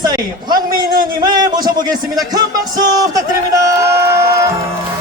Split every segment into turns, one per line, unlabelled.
사이 황민우님을 모셔보겠습니다. 큰 박수 부탁드립니다.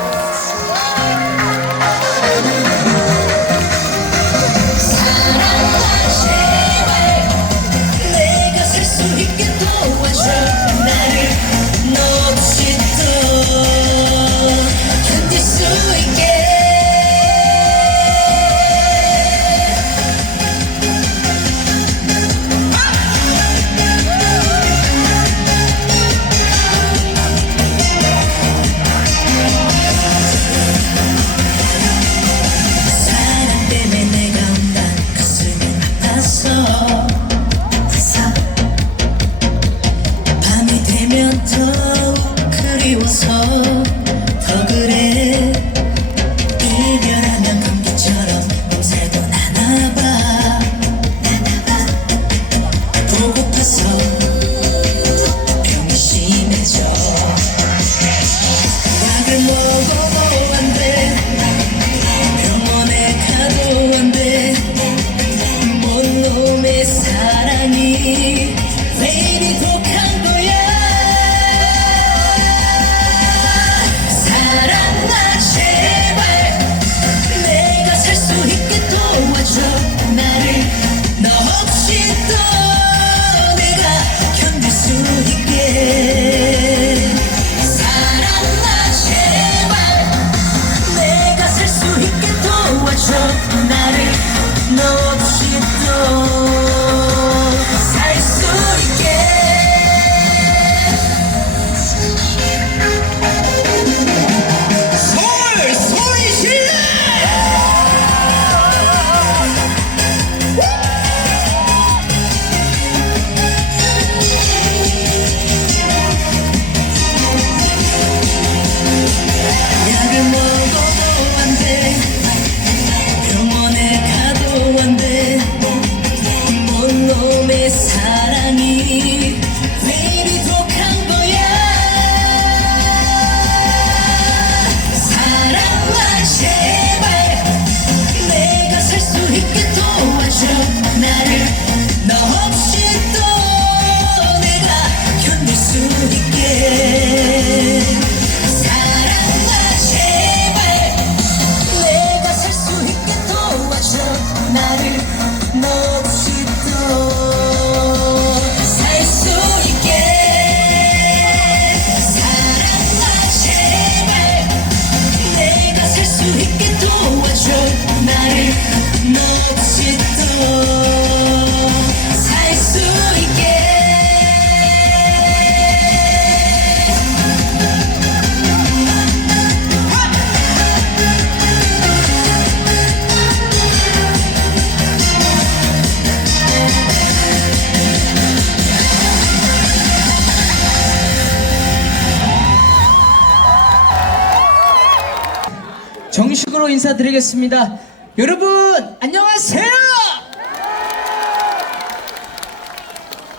인사드리겠습니다. 여러분, 안녕하세요!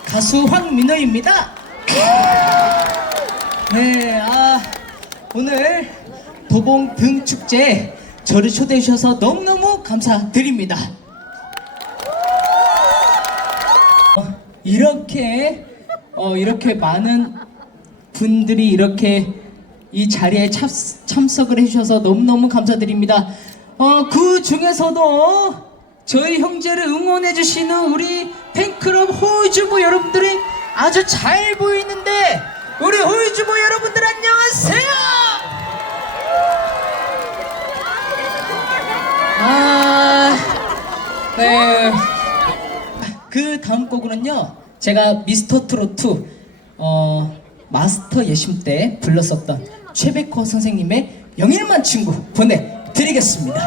가수 황민호입니다. 네, 아, 오늘 도봉 등 축제 저를 초대해 주셔서 너무너무 감사드립니다. 어, 이렇게, 어, 이렇게 많은 분들이 이렇게 이 자리에 참, 참석을 해주셔서 너무너무 감사드립니다. 어, 그 중에서도 저희 형제를 응원해주시는 우리 팬클럽 호이즈모 여러분들이 아주 잘 보이는데, 우리 호이즈모 여러분들 안녕하세요! 아, 네. 그 다음 곡으로는요 제가 미스터 트로트 어 마스터 예심 때 불렀었던 최백호 선생님의 영일만 친구 보내드리겠습니다.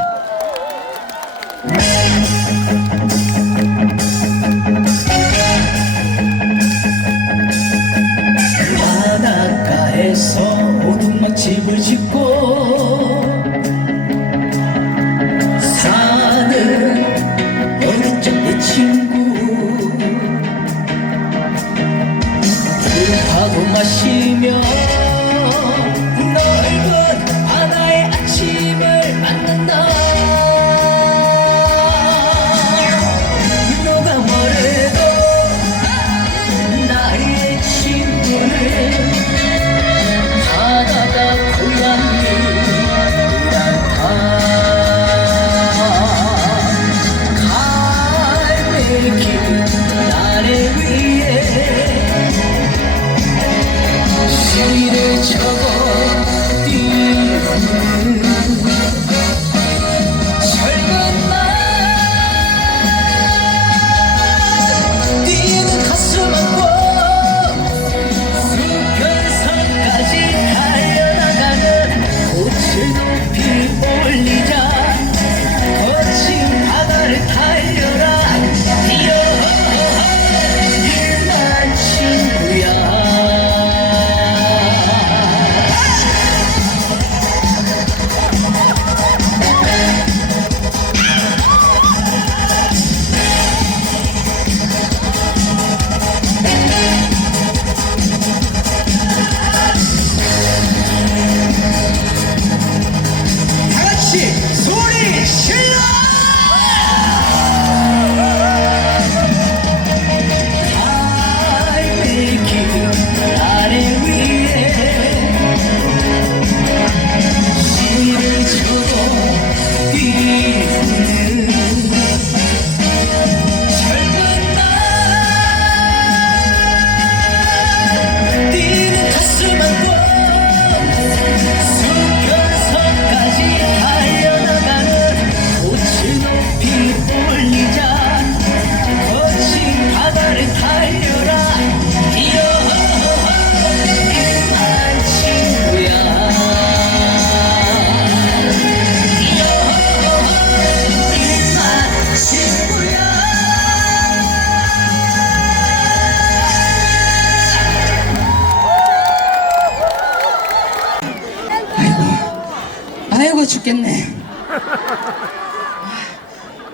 죽겠네.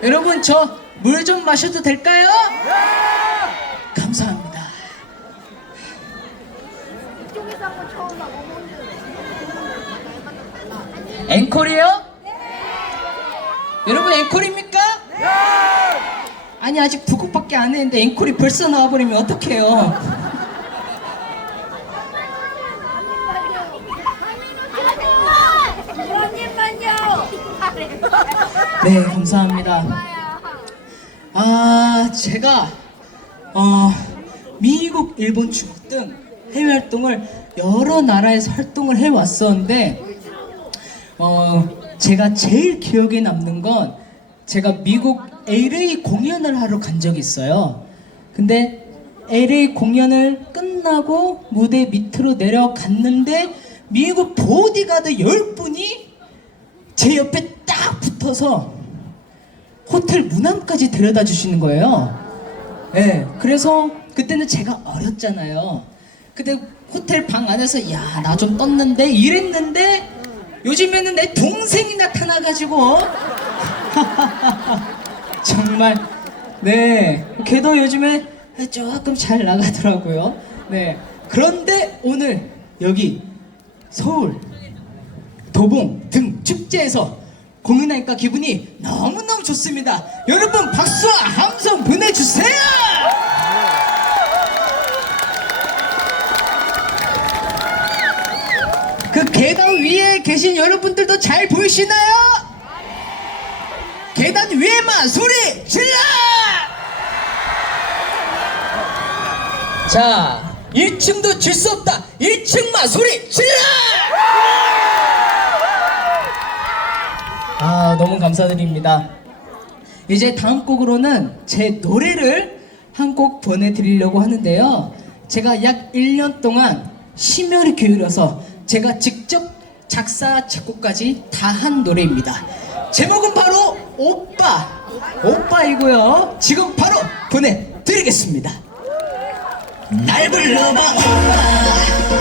여러분 저 물 좀 마셔도 될까요? 감사합니다.
봐.
앵콜이요? 여러분 앵콜입니까? 아니 아직 두 곡밖에 안 했는데 앵콜이 벌써 나와버리면 어떡해요? 네 감사합니다. 아 제가 어 미국, 일본, 중국 등 해외 활동을 여러 나라에서 활동을 해 왔었는데 어 제가 제일 기억에 남는 건 제가 미국 LA 공연을 하러 간 적이 있어요. 근데 LA 공연을 끝나고 무대 밑으로 내려갔는데 미국 보디가드 10분이 제 옆에 딱 붙어서 호텔 문안까지 데려다 주시는 거예요. 예, 그래서 그때는 제가 어렸잖아요. 근데 호텔 방 안에서 야, 나 좀 떴는데 이랬는데 요즘에는 내 동생이 나타나가지고 정말 네, 걔도 요즘에 조금 잘 나가더라고요. 네, 그런데 오늘 여기 서울 도봉 등 축제에서 공연하니까 기분이 너무너무 좋습니다. 여러분 박수와 함성 보내주세요! 그 계단 위에 계신 여러분들도 잘 보이시나요? 계단 위에만 소리 질러! 자, 1층도 질 수 없다. 1층만 소리 질러! 아, 너무 감사드립니다. 이제 다음 곡으로는 제 노래를 한 곡 보내드리려고 하는데요. 제가 약 1년 동안 심혈을 기울여서 제가 직접 작사, 작곡까지 다 한 노래입니다. 제목은 바로 오빠, 오빠이고요. 지금 바로 보내드리겠습니다. 날 불러봐, 오빠.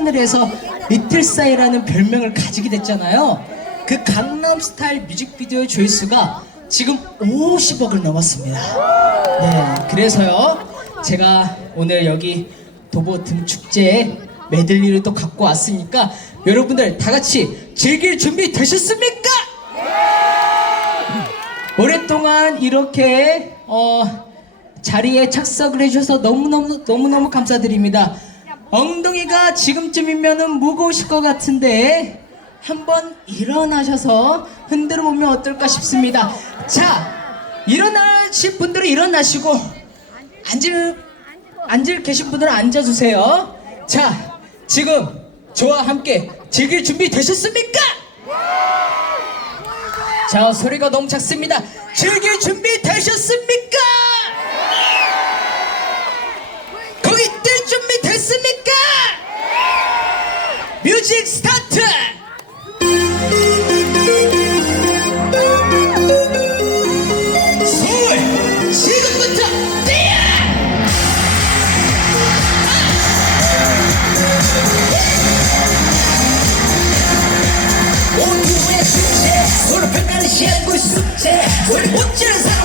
출연을 해서 리틀싸이라는 별명을 가지게 됐잖아요. 그 강남스타일 뮤직비디오의 조회수가 지금 50억을 넘었습니다. 네, 그래서요. 제가 오늘 여기 도보 등축제에 메들리를 또 갖고 왔으니까 여러분들 다 같이 즐길 준비 되셨습니까? 오랫동안 이렇게 어, 자리에 착석을 해주셔서 너무너무 너무너무 감사드립니다. 엉덩이가 지금쯤이면은 무거우실 것 같은데 한번 일어나셔서 흔들어 보면 어떨까 싶습니다. 자, 일어나실 분들은 일어나시고 앉을 앉을 계신 분들은 앉아 주세요. 자, 지금 저와 함께 즐길 준비 되셨습니까? 자, 소리가 너무 작습니다. 즐길 준비 되셨습니까? 뮤직 스타트! 오늘의 축제 서로 평가는 시하고 숙제 우리 멋지는 사람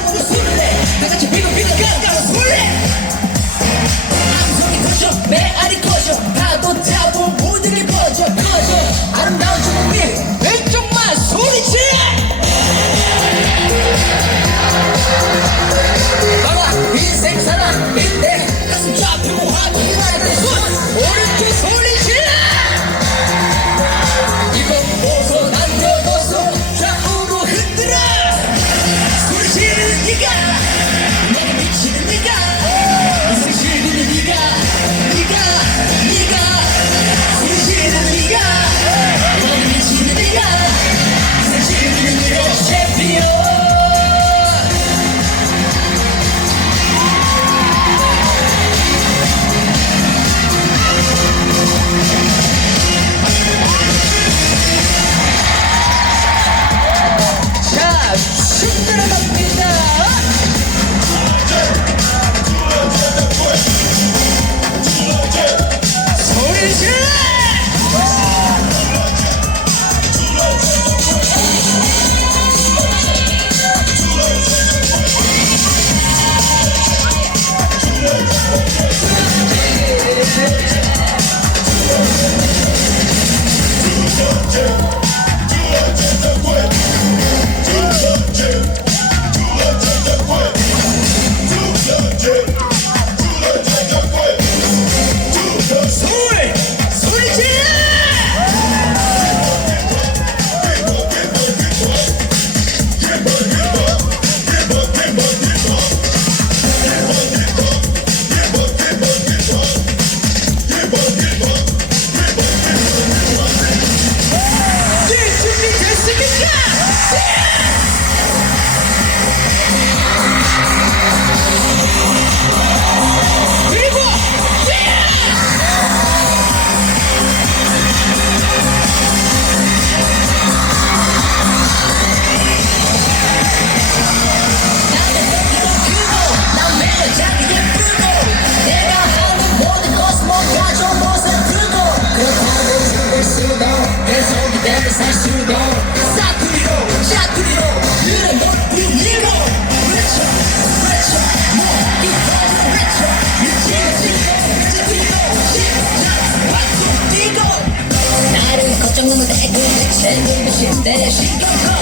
Yes! Yeah! Nordeste.